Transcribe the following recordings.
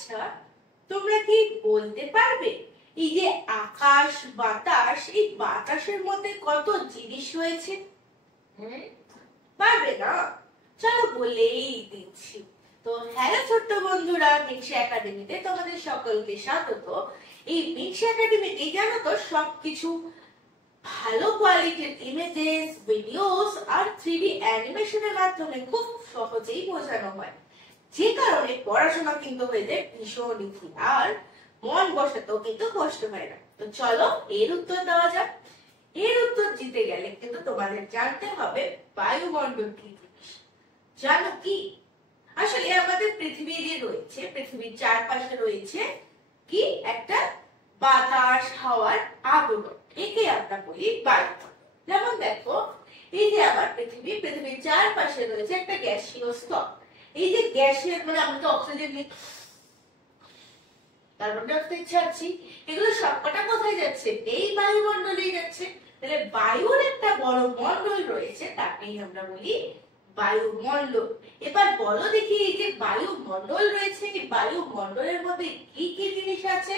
আচ্ছা, তোমরা কি বলতে পারবে এই যে আকাশ বাতাস, এই বাতাসের মধ্যে কত জিনিস রয়েছে? পারবে না? চলো বলেই দিচ্ছি। তো হ্যালো ছোট্ট বন্ধুরা, মিক্সি একাডেমিতে তোমাদের সকলকে স্বাগত। এই মিক্সি একাডেমিতে জানো তো সবকিছু ভালো কোয়ালিটির ইমেজেস, ভিডিওস আর 3D অ্যানিমেশনের মাধ্যমে খুব সহজেই বোঝানো হয়, যে কারণে পড়াশোনা কিন্তু হয়ে যায় ভীষণ ইজি আর মন বসাতেও কিন্তু কষ্ট হয় না। তো চলো এর উত্তর দেওয়া যাক। এর উত্তর দিতে গেলে কিন্তু তোমাদের জানতে হবে বায়ুমণ্ডল কি জিনিস। জানো কি? আসলে আমাদের পৃথিবীরই রয়েছে, পৃথিবীর চারপাশে রয়েছে কি একটা বাতাস, হাওয়ার আবরণ, একে আমরা বলি বায়ুমণ্ডল। যেমন দেখো, এই যে আমার পৃথিবীর চারপাশে রয়েছে একটা গ্যাসীয় স্তর। এই যে গ্যাসের মানে আমরা তো অক্সিজেন নিই, কার্বন ডাই অক্সাইড ছাড়ছি, এগুলো সবকটা কোথায় যাচ্ছে? এই বায়ুমণ্ডলেই যাচ্ছে। তাহলে বায়ুর একটা বড় মণ্ডল রয়েছে, তাকেই আমরা বলি বায়ুমণ্ডল। এবার বলো দেখি, এই যে বায়ুমণ্ডল রয়েছে, এই বায়ুমণ্ডলের মধ্যে কি কি জিনিস আছে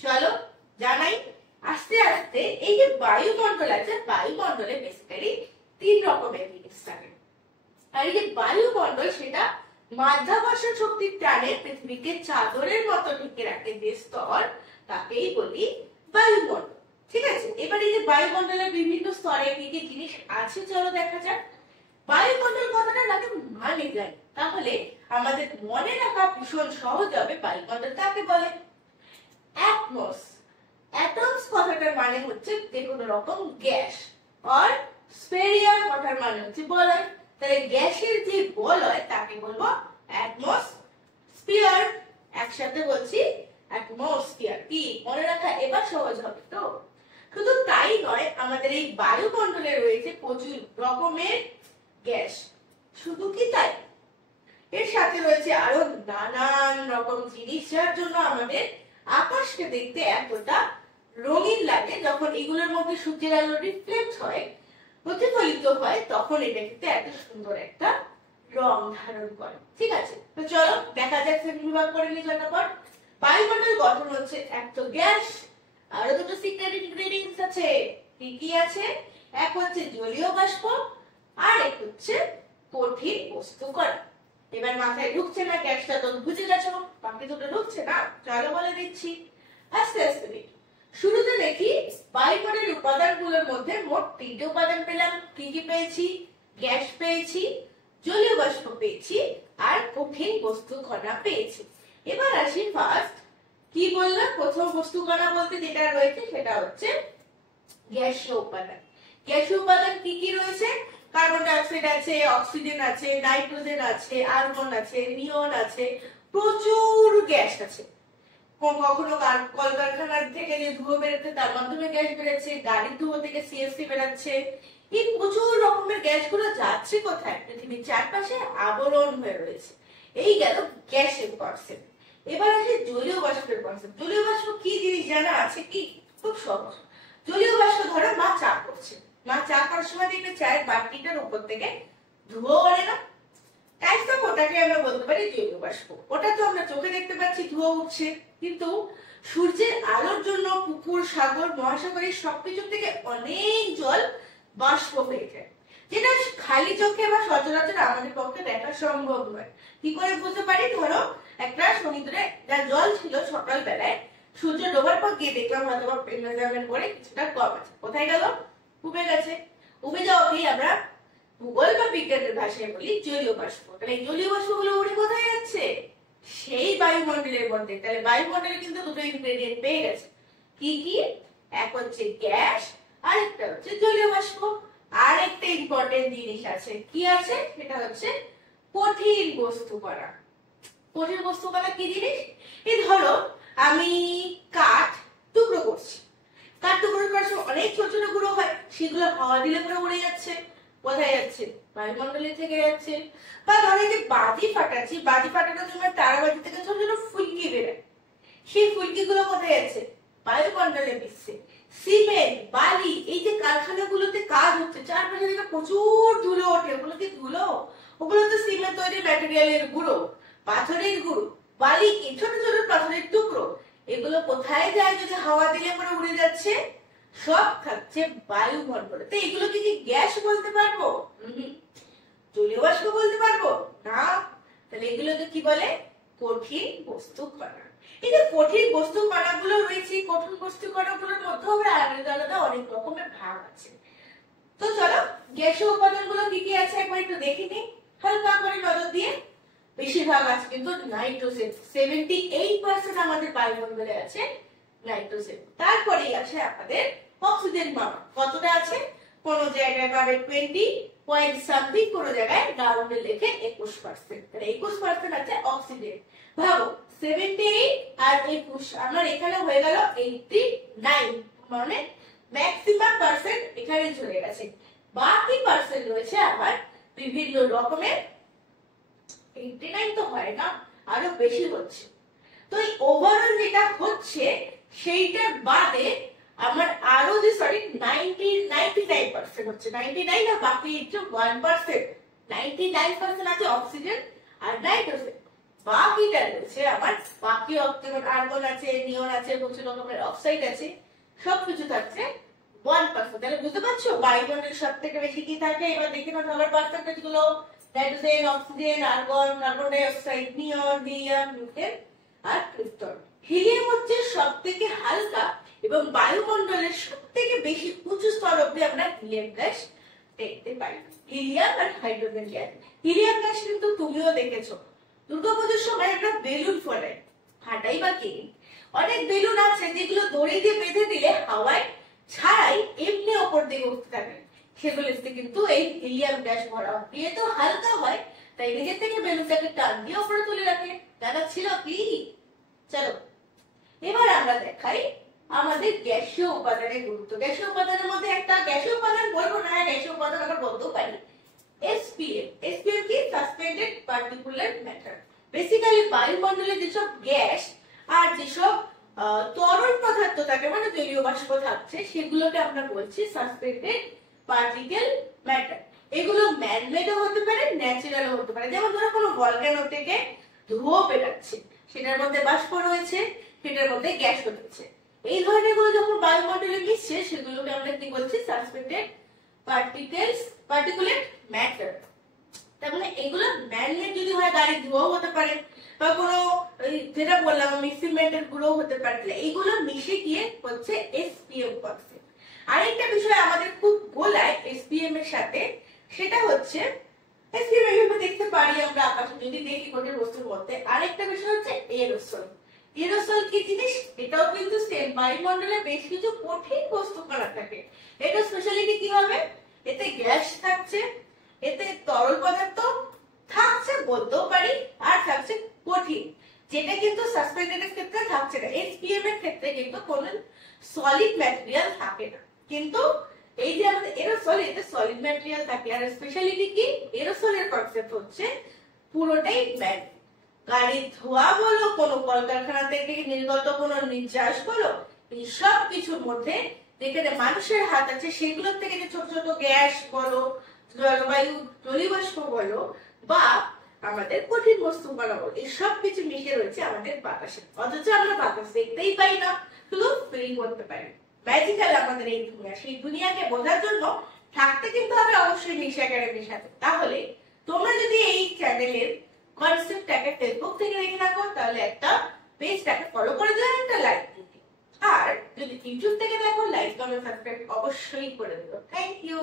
চলো জানাই আস্তে আস্তে। এই যে বায়ুমণ্ডল আছে, বায়ুমণ্ডলে বেসিক্যালি 3 রকমের জিনিস থাকে। আর এই যে বায়ুমণ্ডল, সেটা মাধ্যাকর্ষণ শক্তির টানে পৃথিবীকে চাদরের মতো ঢেকে রাখে যে স্তর, তাকেই বলি বায়ুমণ্ডল। ঠিক আছে, এবার এই যে বায়ুমণ্ডলের বিভিন্ন স্তরে কি কি জিনিস আছে চলো দেখা যাক। বায়ুমণ্ডল কথাটা আগে মানে জানি, তাহলে আমাদের মনে রাখা ভীষণ সহজ হবে। বায়ুমণ্ডল কাকে বলে? অ্যাটমস। অ্যাটমস কথাটার মানে হচ্ছে যে কোনো রকম গ্যাস, আর স্পেরিয়ার কথার মানে হচ্ছে বলয়। তাহলে গ্যাসের যে বলয় তাকে বলবো অ্যাটমসফিয়ার। একসাথে বলছি অ্যাটমসফিয়ার। কি মনে রাখা এবার সহজ হবে তো? শুধু তাই নয়, আমাদের এই বায়ুমণ্ডলে রয়েছে প্রচুর রকমের গ্যাস। শুধু কি তাই, এর সাথে রয়েছে আরো নানান রকম জিনিস, যার জন্য আমাদের আকাশকে দেখতে এতটা রঙিন লাগে। যখন এগুলোর মধ্যে সূর্যের আলো রিফ্লেক্ট হয়, প্রতিফলিত হয়, তখন এটা কিন্তু এত সুন্দর একটা রং ধারণ করে। ঠিক আছে, তো চলো দেখা যাক শ্রেণীবিভাগ করে নিই ঝটপট। বায়ুমণ্ডল গঠন হচ্ছে এক তো গ্যাস, আরো দুটো সিক্রেট ইনগ্রেডিয়েন্টস আছে। কি কি আছে? এক হচ্ছে জলীয় বাষ্প, আর এক হচ্ছে কঠিন বস্তু কণা। এবার মাথায় ঢুকছে না গ্যাসটা তো বুঝে গেছো, বাকি দুটো ঢুকছে না, চলো বলে দিচ্ছি আস্তে আস্তে দেখি। শুরুতে দেখি বায়ুমণ্ডলের উপাদানগুলোর মধ্যে মোট 3টে উপাদান পেলাম। কি কি পেয়েছি? গ্যাস পেয়েছি, জলীয় বাষ্প পেয়েছি, আর কঠিন বস্তু কণা পেয়েছি। এবার আসি ফার্স্ট, কি বললাম? প্রথম বস্তু কণা বলতে যেটা রয়েছে সেটা হচ্ছে গ্যাসীয় উপাদান। গ্যাসীয় উপাদান কি কি রয়েছে? কার্বন ডাই অক্সাইড আছে, অক্সিজেন আছে, নাইট্রোজেন আছে, আর্গন আছে, নিয়ন আছে, প্রচুর গ্যাস আছে। কখনো কলকারখানার থেকে যে ধুয়ো বেরোচ্ছে তার মাধ্যমে গ্যাস বেরোচ্ছে, গাড়ির ধুয়ো থেকে সিএফসি বেরোচ্ছে। এই প্রচুর রকমের গ্যাসগুলো যাচ্ছে কোথায়? পৃথিবীর চারপাশে আবরণ হয়ে রয়েছে। এই গেল গ্যাসের কনসেপ্ট। এবার আসে জলীয় বাষ্পের কনসেপ্ট। জলীয় বাষ্প কি জিনিস জানা আছে কি? খুব সহজ। জলীয় বাষ্প ধরো মা চা করছে, মা চা করার সময় দেখবে চায়ের বাটিটার উপর থেকে ধুয়ো ওঠে না? ওটাকে আমরা বলতে পারি জলীয় বাষ্প। ওটা তো আমরা চোখে দেখতে পাচ্ছি ধোঁয়া উঠছে, কিন্তু সূর্যের আলোর জন্য পুকুর, সাগর, মহাসাগরে সবকিছু থেকে অনেক জল বাষ্প হয়ে যায়, যেটা খালি চোখে বা সচরাচর আমাদের পক্ষে দেখা সম্ভব নয়। কি করে বুঝতে পারি? ধরো একটা সমুদ্রে যা জল ছিল সকাল বেলায়, সূর্য ডোবার পর গিয়ে দেখলাম হয়তো মেজারমেন্ট করে কিছুটা কম আছে, কোথায় গেল? উবে গেছে। উবে যাওয়াকেই আমরা ভূগোল বা বিজ্ঞানের ভাষায় বলি জলীয় বাষ্প। তাহলে এই জলীয় বাষ্পগুলো উড়ে কোথায় যাচ্ছে? সেই বায়ুমণ্ডলের মধ্যে। তাহলে বায়ুমণ্ডলে কিন্তু দুটো ইনগ্রেডিয়েন্ট পেয়ে গেছে। কি কি? এক হচ্ছে গ্যাস, আর একটা হচ্ছে জলীয় বাষ্প। আর একটা ইম্পর্টেন্ট জিনিস আছে। কি আছে? সেটা হচ্ছে কঠিন বস্তু কণা। কঠিন বস্তু কণা কি জিনিস? এই ধরো আমি কাঠ টুকরো করছি, কাঠ টুকরো করার সময় অনেক ছোট ছোট গুঁড়ো হয়, সেগুলো হাওয়া দিলে পুরো উড়ে যাচ্ছে। কোথায় যাচ্ছে? বায়ুমণ্ডলে থেকে যাচ্ছে। বা ধরো যে বাজি ফাটাচ্ছি, বাজি ফাটানোর জন্য তারাবাজি থেকে ছোট ছোট ফুলকি বেরোয়, সেই ফুলকি গুলো কোথায় যাচ্ছে? বায়ুমণ্ডলে মিশছে। সিমেন্ট, বালি, এই যে কারখানাগুলোতে কাজ হচ্ছে, চারপাশে থেকে প্রচুর ধুলো ওঠে। ওগুলো কি ধুলো? ওগুলো তো সিমেন্ট তৈরি ম্যাটেরিয়ালের গুঁড়ো, পাথরের গুঁড়ো। বালি কি? ছোট ছোট পাথরের টুকরো। এগুলো কোথায় যায় যদি হাওয়া দিলে পরে উড়ে যাচ্ছে? সব থাকছে বায়ুমণ্ডলে। তো এগুলোকে কি গ্যাস বলতে পারবো? জলীয় বাষ্প বলতে পারবো না। তাহলে এগুলোকে কি বলে? কঠিন বস্তু কণা। এই যে কঠিন বস্তু কণাগুলো রয়েছে, কঠিন বস্তু কণাগুলোর মধ্যে আলাদা আলাদা অনেক রকমের ভাগ আছে। তো চলো গ্যাসীয় উপাদানগুলো কি কি আছে একবার একটু দেখে নিই হালকা করে নজর দিয়ে। বেশিরভাগ আছে কিন্তু নাইট্রোজেন, 78% আমাদের বায়ুমণ্ডলে আছে নাইট্রোজেন। তারপরেই আছে আমাদের অক্সিজেন পাওয়া। কতটা আছে? কোন জায়গায় পাবে 20 পয়েন্ট সামথিং, কোন জায়গায় রাউন্ডে লেখে 21%। তাহলে 21% আছে অক্সিজেন। ভাবো 78 আর 21, আমার এখানে হয়ে গেল 89, মানে ম্যাক্সিমাম পার্সেন্ট এখানে চলে গেছে। বাকি পার্সেন্ট রয়েছে আমার বিভিন্ন রকমের, 89 তো হয় না, আরো বেশি হচ্ছে। তো এই ওভারঅল যেটা হচ্ছে সেইটার বাদে আমার আরো যে 99% হচ্ছে, 99 আর বাকি 1%, 99% আছে অক্সিজেন আর নাইট্রোজেন। বাকিটা রয়েছে আমার বাকি আর্গন আছে, নিয়ন আছে, প্রচুর রকমের অক্সাইড আছে, সবকিছু থাকছে 1%। তাহলে বুঝতে পারছো বায়ুমণ্ডলের সব থেকে বেশি কি থাকে? এবার দেখে নাও সবার পার্সেন্টেজ গুলো। Nitrogen, oxygen, argon, carbon die oxide, নিয়ন, হিলিয়াম, মিথেন আর ক্রিপ্টন। হিলিয়াম হচ্ছে সব থেকে হালকা এবং বায়ুমণ্ডলের সব থেকে বেশি উঁচু স্তর অব্দি আমরা হিলিয়াম গ্যাস দেখতে পাই। হিলিয়াম আর হাইড্রোজেন গ্যাস। হিলিয়াম গ্যাস কিন্তু তুমিও দেখেছো, দুর্গাপুজোর সময় একটা বেলুন ফোড়ায়, ফাটাই বা কি? অনেক বেলুন আছে যেগুলো দড়ি দিয়ে বেঁধে দিলে হাওয়ায় ছাড়াই এমনি ওপর দিকে উঠতে থাকে, সেগুলোতে কিন্তু এই হিলিয়াম গ্যাস ভরা হয়। যেহেতু হালকা হয় তাই নিজের থেকে বেলুনটাকে টান দিয়ে উপরে তুলে রাখে। জানা ছিল কি? চলো এবার আমরা দেখাই আমাদের গ্যাসীয় উপাদানের গুরুত্ব। গ্যাসীয় উপাদানের মধ্যে একটা গ্যাসীয় উপাদান বলবো না, গ্যাসীয় উপাদান আমরা বলতেও পারি এসপিএম। এসপিএম কি? Suspended particular matter. বেসিক্যালি বায়ুমণ্ডলে যেসব গ্যাস আর যেসব তরল পদার্থ থাকে, মানে জলীয় বাষ্প থাকছে, সেগুলোকে আমরা বলছি সাসপেন্ডেড পার্টিকেল ম্যাটার। এগুলো ম্যানমেডও হতে পারে, ন্যাচারালও হতে পারে। যেমন ধরো কোনো ভলক্যানো থেকে ধোঁয়া বেরাচ্ছে, সেটার মধ্যে বাষ্প রয়েছে, সেটার মধ্যে গ্যাস রয়েছে। এই ধরনের গুলো যখন বায়ুমণ্ডলে মিশছে সেগুলোকে আমরা কি বলছি? Suspended particulate matter. তার মানে এগুলো ম্যানমেড যদি হয়, গাড়ির ধোঁয়াও হতে পারে, বা কোনো যেটা বললাম আমি সিমেন্টের গুঁড়ো হতে পারে, এইগুলো মিশে গিয়ে হচ্ছে এসপিএম কনসেপ্ট। আরেকটা বিষয় আমাদের খুব গোলায় এসপিএম এর সাথে, সেটা হচ্ছে এসপিএম এইভাবে দেখতে পারি আমরা আকাশে যদি দেখি কঠিন বস্তুর মধ্যে। আরেকটা বিষয় হচ্ছে এরোসল। এরোসল কি জিনিস? এটাও কিন্তু সেম বায়ুমণ্ডলে বেশ কিছু কঠিন বস্তু করা থাকে। এটা স্পেশালিটি কি হবে? এতে গ্যাস থাকছে, এতে তরল পদার্থ থাকছে বলতেও পারি, আর থাকছে কঠিন, যেটা কিন্তু সাসপেন্ডেড এর ক্ষেত্রে থাকছে না। এসপিএম এর ক্ষেত্রে কিন্তু কোনো সলিড ম্যাটেরিয়াল থাকে না, কিন্তু এই যে আমাদের এরোসল, এতে সলিড ম্যাটেরিয়াল থাকে। আর স্পেশালিটি কি? এরোসলের কনসেপ্ট হচ্ছে পুরোটাই ম্যান। গাড়ির ধোঁয়া বলো, কোনো কলকারখানা থেকে নির্গত কোনো নির্যাস বলো, এই সব কিছুর মধ্যে যেখানে মানুষের হাত আছে সেগুলোর থেকে যে ছোট ছোট গ্যাস বলো, জলবায়ু জলীয় বাষ্প বলো, বা আমাদের কঠিন বস্তু বলো, এই সব কিছু মিশে রয়েছে আমাদের বাতাসে। অথচ আমরা বাতাস দেখতেই পাই না, শুধু ফিল করতে পারি। ম্যাজিক্যাল আমাদের এই দুনিয়া। সেই দুনিয়াকে বোঝার জন্য থাকতে কিন্তু হবে অবশ্যই মিশে একাডেমির সাথে। তাহলে তোমরা যদি এই চ্যানেলের কনসেপ্টটাকে ফেসবুক থেকে দেখে থাকো, তাহলে একটা পেজটাকে ফলো করে দিও, একটা লাইক দিও। আর যদি ইউটিউব থেকে দেখো, লাইক কমেন্ট সাবস্ক্রাইব অবশ্যই করে দিও। Thank you.